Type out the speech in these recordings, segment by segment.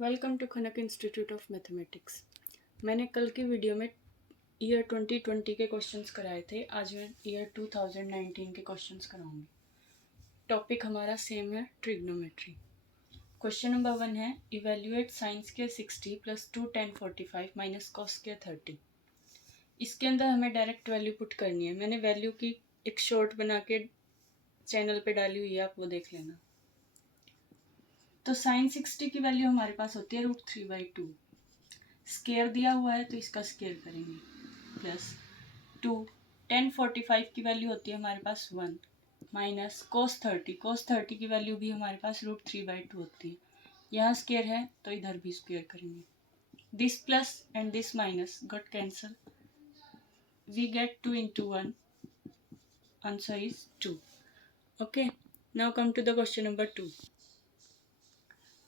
Welcome to Khanak institute of mathematics. मैंने कल की वीडियो में ईयर 2020 के क्वेश्चंस कराए थे। आज मैं ईयर 2019 के क्वेश्चंस कराऊंगी। टॉपिक हमारा सेम है, ट्रिग्नोमेट्री। क्वेश्चन नंबर 1 है, evaluate sine square 60 plus 2 tan 45 minus cos square 30। इसके अंदर हमें डायरेक्ट वैल्यू पुट करनी है। मैंने वैल्यू की एक शॉर्ट बना के चैनल पे डाली हुई है, आप वो देख लेना। तो साइन 60 की वैल्यू हमारे पास होती है √3/2। स्केयर दिया हुआ है तो इसका स्केयर करेंगे, प्लस 2 tan 45 की वैल्यू होती है हमारे पास 1 माइनस cos 30 की वैल्यू भी हमारे पास √3/2 होती है। यहाँ स्केयर है तो इधर भी स्केयर करेंगे। This plus and this minus got cancel, we get 2 into 1, answer is 2। Okay, now come to the question number 2।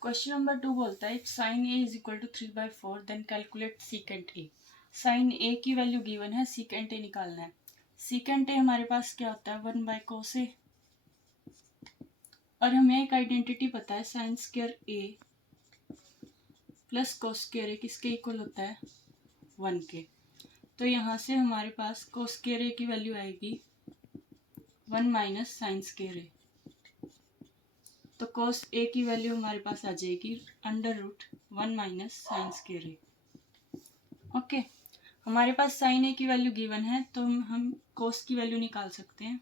Question number 2 बोलता है, sine A is equal to 3/4 then calculate secant A. Sine A की value given है, secant A निकालना है। Secant ए हमारे पास क्या होता है, 1/cos ए, और हमें एक आइडेंटिटी पता है, साइन स्क्वायर ए प्लस cos स्क्वायर ए किसके इक्वल होता है, 1 के। तो यहाँ से हमारे पास cos स्क्वायर ए की वैल्यू आएगी 1 माइनस साइन स्क्वायर ए। तो cos ए की वैल्यू हमारे पास आ जाएगी √1 माइनस साइन स्क्वायर ए। ओके, हमारे पास साइन ए की वैल्यू गिवन है तो हम cos की वैल्यू निकाल सकते हैं।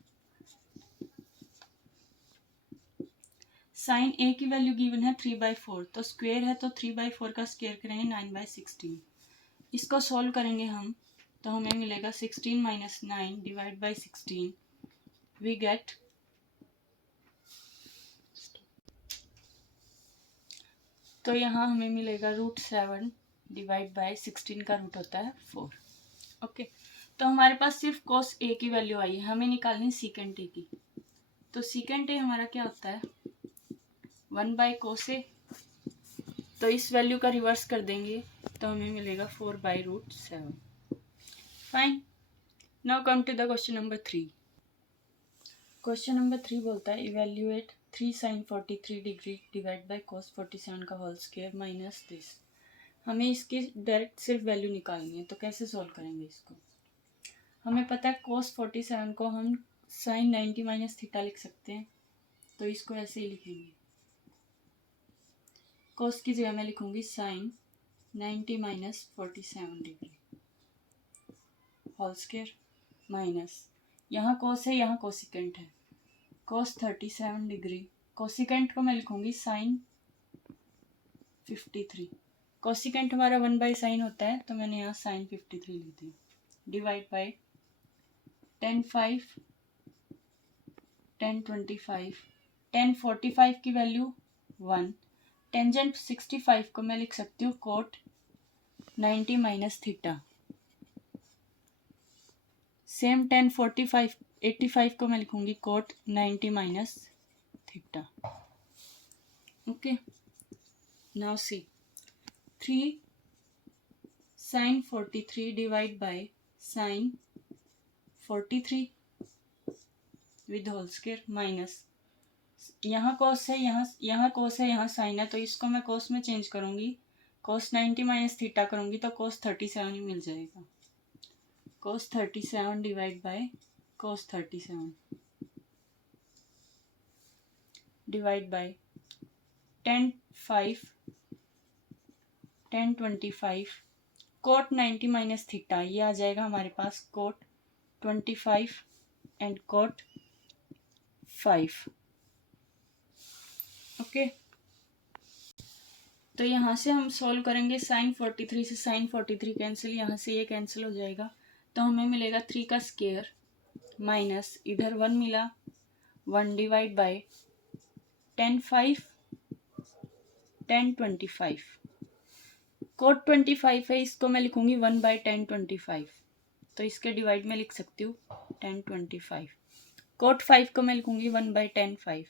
साइन ए की वैल्यू गिवन है 3/4, तो स्क्वायर है तो 3/4 का स्क्वायर करेंगे 9/16। इसको सॉल्व करेंगे हम तो हमें मिलेगा 16 minus 9 divide by 16, we get तो यहाँ हमें मिलेगा √7 डिवाइड बाई 16 का रूट होता है 4। ओके, तो हमारे पास सिर्फ cos ए की वैल्यू आई है, हमें निकालनी सीकेंट ए की। तो सीकेंट ए हमारा क्या होता है, 1/cos ए, तो इस वैल्यू का रिवर्स कर देंगे तो हमें मिलेगा 4/√7। Fine, now come to the question number 3। Question number 3 बोलता है, evaluate 3 sin 43 degree divide by cos 47 का होल स्क्वायर माइनस दिस। हमें इसकी डायरेक्ट सिर्फ वैल्यू निकालनी है, तो कैसे सॉल्व करेंगे इसको। हमें पता है cos 47 को हम sin 90 माइनस थीटा लिख सकते हैं, तो इसको ऐसे ही लिखेंगे। cos की जगह मैं लिखूंगी sin 90 minus 47 degree whole square minus, यहाँ cos है यहाँ कोसिकेंट है, cos 37 डिग्री, कोसिकेंट को मैं लिखूंगी sin 53। कोसिकेंट हमारा 1/sin होता है तो मैंने यहाँ sin 53 लिख दिया, divide by tan 5 tan 25, tan 45 की वैल्यू 1, टेंजेंट 65 को मैं लिख सकती हूँ cot 90 minus theta. Same tan 45 85 को मैं लिखूंगी cot 90 minus theta. Okay, now see 3 sin 43 divide by sin 43 with whole square minus, यहाँ cos है यहाँ cos है यहाँ sin है, तो इसको मैं cos में चेंज करूँगी, cos 90 माइनस थीटा करूँगी तो cos 37 ही मिल जाएगा। cos 37 divide by cos 37 divide by tan 5 tan 25 cot 90 minus theta, ये आ जाएगा हमारे पास cot 25 एंड cot 5। ओके, तो यहाँ से हम सॉल्व करेंगे, sin 43 से sin 43 कैंसिल, यहाँ से ये कैंसिल हो जाएगा, तो हमें मिलेगा 3 का स्क्वायर माइनस इधर 1 मिला 1 divide by tan 5 tan 25, cot 25 है, इसको मैं लिखूंगी 1/tan 25, तो इसके डिवाइड में लिख सकती हूँ tan 25। cot 5 को मैं लिखूंगी 1/tan 5,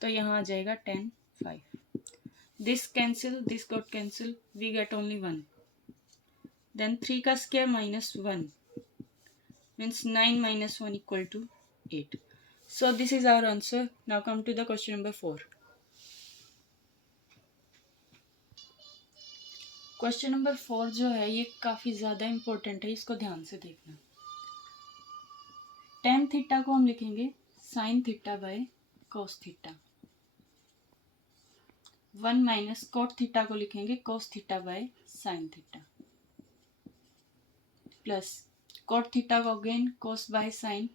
तो यहाँ आ जाएगा tan 5। This cancel, this got cancel, we get only 1। Then 3 का square minus 1 means 9 minus 1 equal to 8। So this is our answer. Now come to the question number 4. Question number 4 जो है ये काफ़ी ज़्यादा इम्पोर्टेंट है, इसको ध्यान से देखना। टेन थीटा को हम लिखेंगे sine theta by cos theta. 1 minus cot theta को लिखेंगे cos theta by sine theta, plus cot theta को again cos by sine,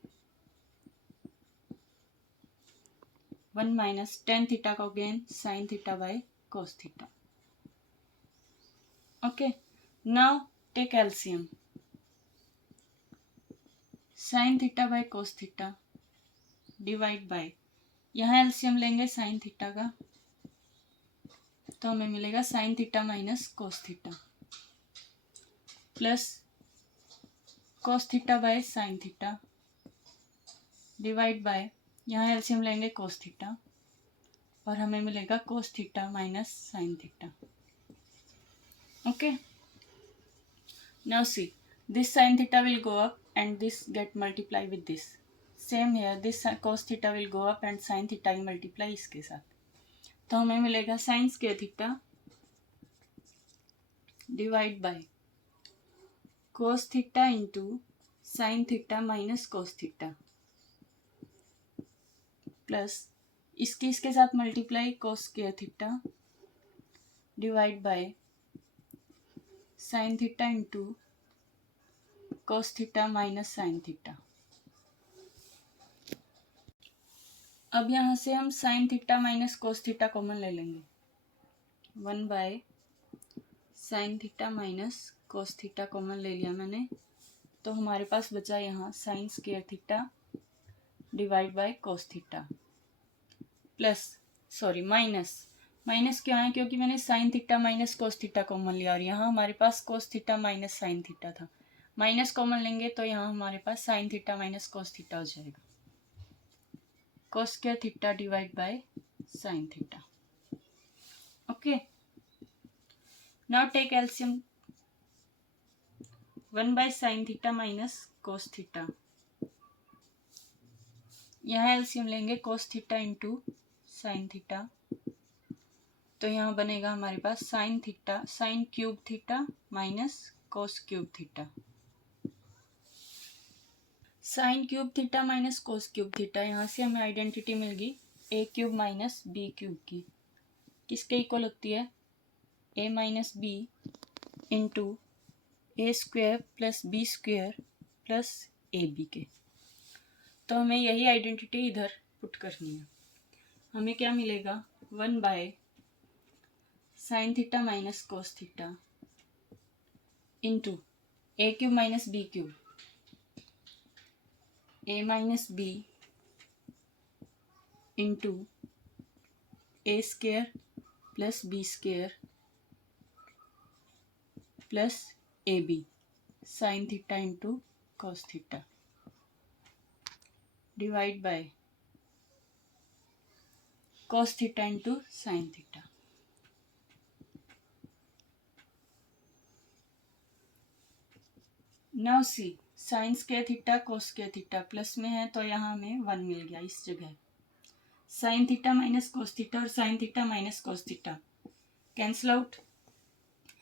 1 minus ten theta को again sine theta by cos theta. Okay, now take LCM. Sine theta by cos theta divide by, यहाँ LCM लेंगे sine theta का, तो हमें मिलेगा sine theta minus cos theta, plus cos theta by sine theta divide by, यहाँ LCM लेंगे cos theta और हमें मिलेगा कोस theta minus sine theta. Okay, now C, this sine theta will go up and this get multiply with this. Same here, this cos theta will go up and sin theta will multiply इसके साथ, तो हमें मिलेगा sin square theta divide bye cos theta into sin theta minus cos theta, plus इसके साथ multiply cos square theta divide by sin theta into cos theta minus sine theta. अब यहाँ से हम sign theta minus cos theta common ले लेंगे, 1 by sine theta minus cos theta common ले लिया मैंने, तो हमारे पास बचा यहाँ sign square theta divide by cos theta, plus sorry minus क्यों है, क्योंकि मैंने sine theta minus cos theta common लिया और यहाँ हमारे पास cos theta minus sine theta था, माइनस कॉमन लेंगे तो यहाँ हमारे पास sine theta minus cos theta हो जाएगा, cos square theta divide by sine theta. Okay, now take LCM, 1 by sine theta minus cos theta, यहाँ एलसीएम लेंगे cos theta into sine theta, तो यहाँ बनेगा हमारे पास sine theta sine cube theta minus cos cube theta, sine cube theta minus cos cube theta, यहाँ से हमें आइडेंटिटी मिल गई A cube minus B cube की, किसके इक्वल होती है, A minus B into A square plus B square plus A B के, तो हमें यही आइडेंटिटी इधर पुट करनी है। हमें क्या मिलेगा, 1 by sine theta minus cos theta into a cube minus B cube, a minus B into A square plus B square plus A b sine theta into cos theta divide by cos theta into sine theta. Now see, sine square theta cos square theta plus में है तो यहाँ हमें 1 मिल गया इस जगह, sine theta minus cos theta और sine theta minus cos theta cancel out,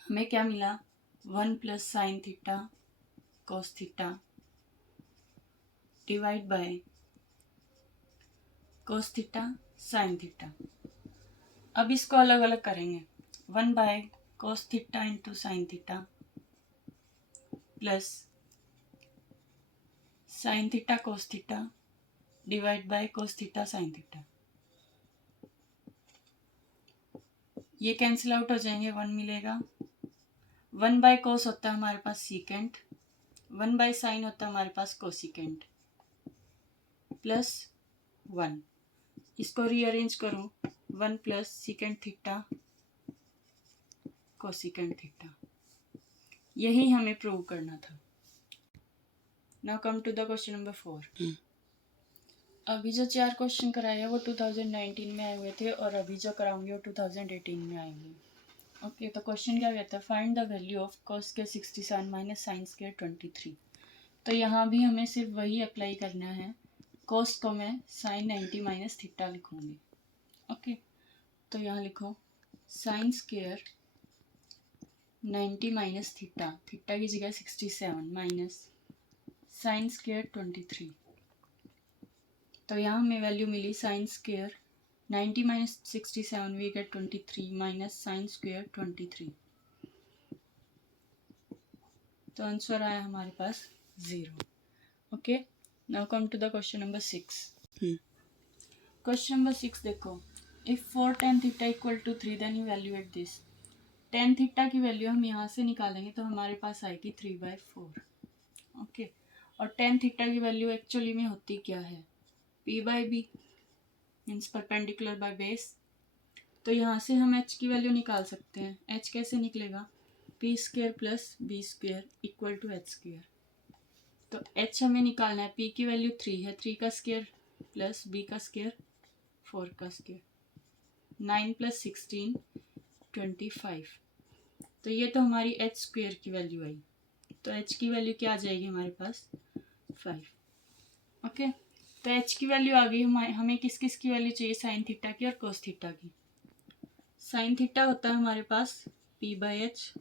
हमें क्या मिला, 1 plus sine theta cos theta divide by cos theta sine theta. अब इसको अलग अलग करेंगे, 1 by cos theta into sine theta plus sine theta cos theta divide by cos theta sine theta, ये cancel out हो जाएंगे, 1 मिलेगा, 1 बाय कोस होता है हमारे पास सीकेंट, 1 बाय साइन होता है हमारे पास कोसिकेंट प्लस 1, इसको रीअरेंज करूँ, 1 plus secant theta cosecant theta, यही हमें प्रूव करना था। Now come to the question number 4। अभी जो 4 क्वेश्चन कराए हैं वो 2019 में आए हुए थे और अभी जो कराऊंगी वो 2018 में आए हुए। ओके, तो क्वेश्चन क्या कहता है, find the value of cos के 67 माइनस साइन के 23। तो यहाँ भी हमें सिर्फ वही अप्लाई करना है, cos को मैं साइन 90 माइनस थीटा लिखूंगी। ओके, तो यहाँ लिखो sign square 90 minus theta, theta की जगह 67 माइनस साइन स्क्वायर 23। तो यहाँ हमें वैल्यू मिली sine square 90 minus 67 we get 23 minus sine square 23। तो आंसर आया हमारे पास 0। Okay, now come to the question number 6। Question number 6 देखो, if 4 tan theta equal to 3 then you evaluate this. tan theta की वैल्यू हम यहाँ से निकालेंगे तो हमारे पास आएगी 3/4। ओके, और tan थीटा की वैल्यू एक्चुअली में होती क्या है, p/b means perpendicular by base. तो यहाँ से हम h की वैल्यू निकाल सकते हैं। h कैसे निकलेगा, p square plus b square equal to h square. तो h हमें निकालना है, p की वैल्यू 3 है, 3 का स्क्वायर प्लस b का स्क्वायर 4 का स्क्वायर, 9 + 16 25। तो ये तो हमारी h स्क्वायर की वैल्यू आई। तो h की वैल्यू क्या आ जाएगी हमारे पास 5। ओके, तो h की वैल्यू आ गई। हमें किस किस की वैल्यू चाहिए, साइन थीटा की और कोस थीटा की। साइन थीटा होता है हमारे पास p/h।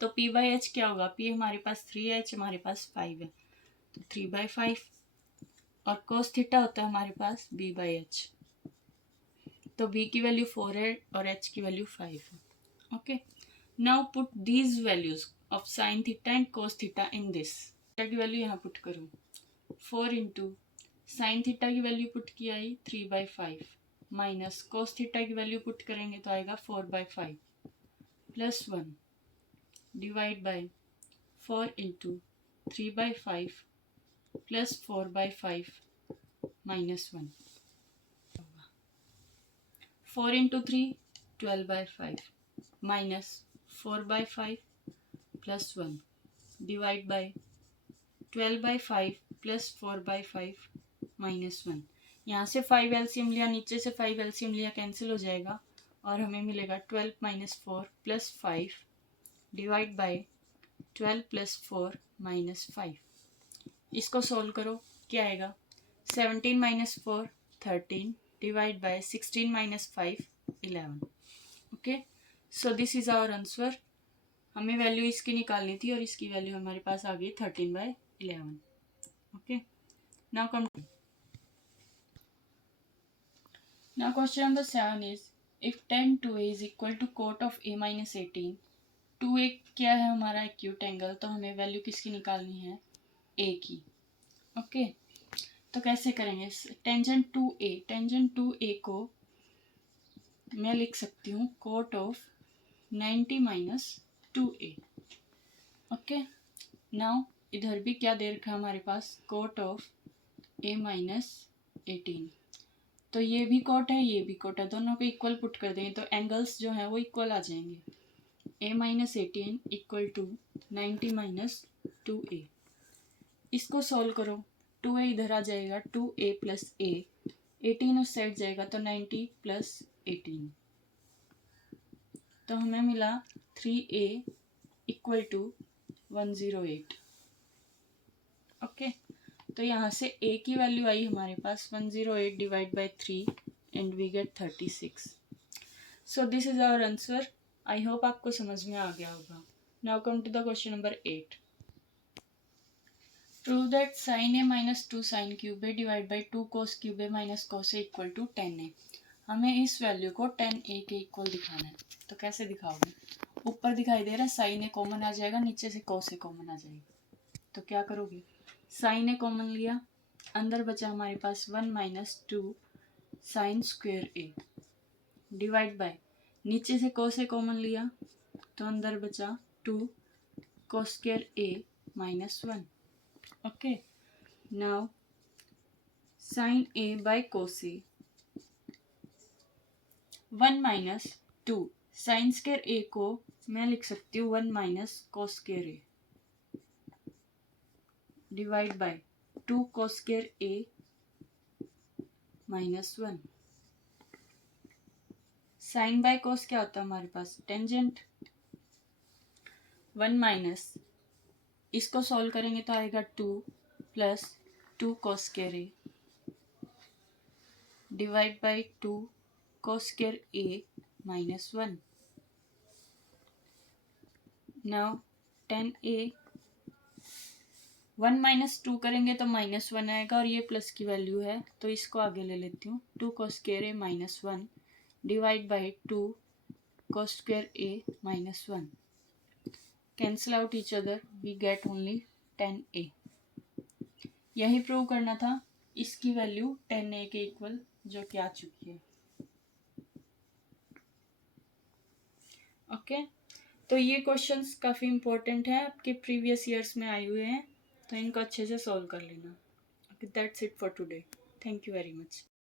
तो p/h क्या होगा, p हमारे पास 3 है, h हमारे पास 5 है, तो 3/5। और कोस थीटा होता है हमारे पास b/h। तो b की वैल्यू 4 है और h की वैल्यू 5 है। Okay, now put these values of sine theta and cos theta in this. Theta की वैल्यू यहाँ पुट करूँ, 4 इंटू साइन थीटा की वैल्यू पुट की आई 3/5 माइनस कोस थीटा की वैल्यू पुट करेंगे तो आएगा 4/5 plus 1 divide by 4 into 3/5 plus 4/5 minus 1। 4 into 3 12/5 minus 4/5 plus 1 divide by 12/5 plus 4/5 minus 1। यहाँ से 5 एलसीएम लिया, नीचे से 5 एलसीएम लिया, कैंसिल हो जाएगा और हमें मिलेगा 12 minus 4 plus 5 divide by 12 plus 4 minus 5। इसको सोल्व करो, क्या आएगा, 17 minus 4 13 divide by 16 minus 5 11। Okay, so this is our answer. हमें वैल्यू इसकी निकालनी थी और इसकी वैल्यू हमारे पास आ गई 13/11। Okay, now come now question number 7 is if tan 2a is equal to cot of a minus 18। 2a क्या है हमारा एक्यूट एंगल, तो हमें वैल्यू किसकी निकालनी है, a की। ओके, तो कैसे करेंगे, टेंजेंट टू ए को मैं लिख सकती हूँ cot of 90 minus 2a। Okay, now इधर भी क्या दे रखा है हमारे पास, cot of a माइनस 18। तो ये भी कोट है, ये भी कोट है, दोनों को इक्वल पुट कर देंगे तो एंगल्स जो हैं वो इक्वल आ जाएंगे। a minus 18 equal to 90 minus 2a। इसको सॉल्व करो, 2a इधर आ जाएगा, 2a प्लस a, 18 उस साइड जाएगा तो 90 प्लस 18। तो हमें मिला 3a इक्वल टू 108। ओके, तो यहाँ से a की वैल्यू आई हमारे पास 108 divide by 3 and we get 36। So this is our answer. I hope आपको समझ में आ गया होगा। Now come to the question number 8। Prove that sine a minus 2 sine cube a divide by 2 cos cube a minus cos a equal to 10a। हमें इस value को 10a के इक्वल दिखाना है। तो कैसे दिखाओगे, ऊपर दिखाई दे रहा है साइन ए कॉमन आ जाएगा, नीचे से कोस ए कॉमन आ जाएगा। तो क्या करोगे, साइन ए कॉमन लिया, अंदर बचा हमारे पास 1 minus 2 sine square A divide bye, नीचे से कोस ए कॉमन लिया तो अंदर बचा 2 cos square A minus 1। Okay, now sine A by cos A 1 minus 2 sine square A को मैं लिख सकती हूँ 1 minus cos square A divide by 2 cos square A minus 1। Sine by cos क्या होता है हमारे पास, टेंजेंट। 1 माइनस, इसको सॉल्व करेंगे तो आएगा 2 plus 2 cos square A divide by 2 cos square A minus 1। Now 10a 1 minus 2 करेंगे तो -1 आएगा और ये प्लस की वैल्यू है तो इसको आगे ले लेती हूँ। 2 cos square a -1 divide by 2 cos square a -1 cancel out each other we get only 10a। यही प्रूव करना था, इसकी वैल्यू 10a के इक्वल जो कि आ चुकी है। ओके तो ये क्वेश्चंस काफ़ी इंपॉर्टेंट है, आपके प्रीवियस ईयर्स में आए हुए हैं, तो इनको अच्छे से सॉल्व कर लेना। Okay that's it for today. Thank you very much.